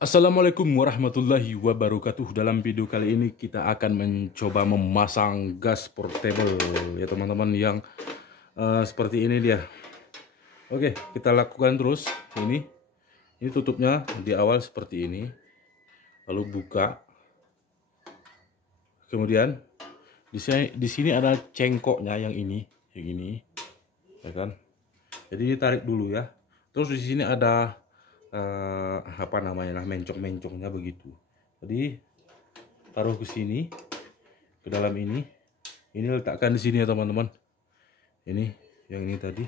Assalamualaikum warahmatullahi wabarakatuh. Dalam video kali ini kita akan mencoba memasang gas portable ya teman-teman, yang seperti ini dia. Oke, kita lakukan terus. Ini tutupnya di awal seperti ini, lalu buka. Kemudian di sini ada cengkoknya yang ini, ya kan? Jadi ditarik dulu ya. Terus di sini ada apa namanya, mencong-mencongnya begitu. Jadi taruh ke sini, ke dalam ini letakkan di sini ya teman-teman. Ini yang ini tadi,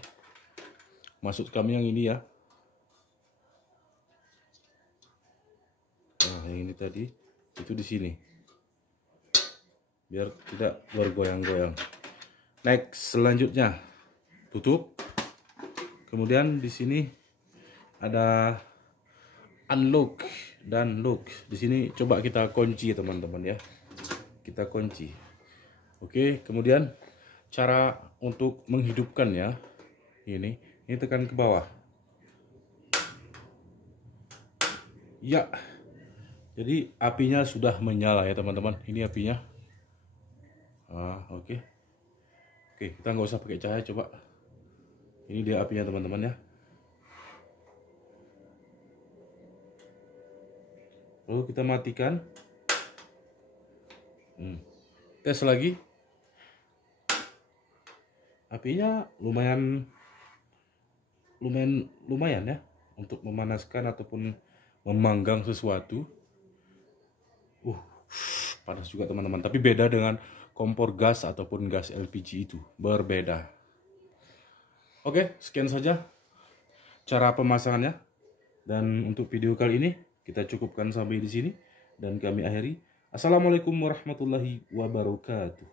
maksud kami yang ini ya. Nah, yang ini tadi itu di sini, biar tidak bergoyang-goyang. Next, selanjutnya tutup. Kemudian di sini ada unlock dan lock. Di sini coba kita kunci teman-teman ya. Kita kunci. Oke, kemudian cara untuk menghidupkan ya. Ini tekan ke bawah. Ya. Jadi apinya sudah menyala ya teman-teman. Ini apinya. Oke. Oke, kita nggak usah pakai cahaya, coba. Ini dia apinya teman-teman ya. Lalu kita matikan. Tes lagi. Apinya lumayan ya untuk memanaskan ataupun memanggang sesuatu. Panas juga teman-teman. Tapi beda dengan kompor gas ataupun gas LPG, itu berbeda. Oke, sekian saja cara pemasangannya. Dan untuk video kali ini kita cukupkan sampai di sini dan kami akhiri. Assalamualaikum warahmatullahi wabarakatuh.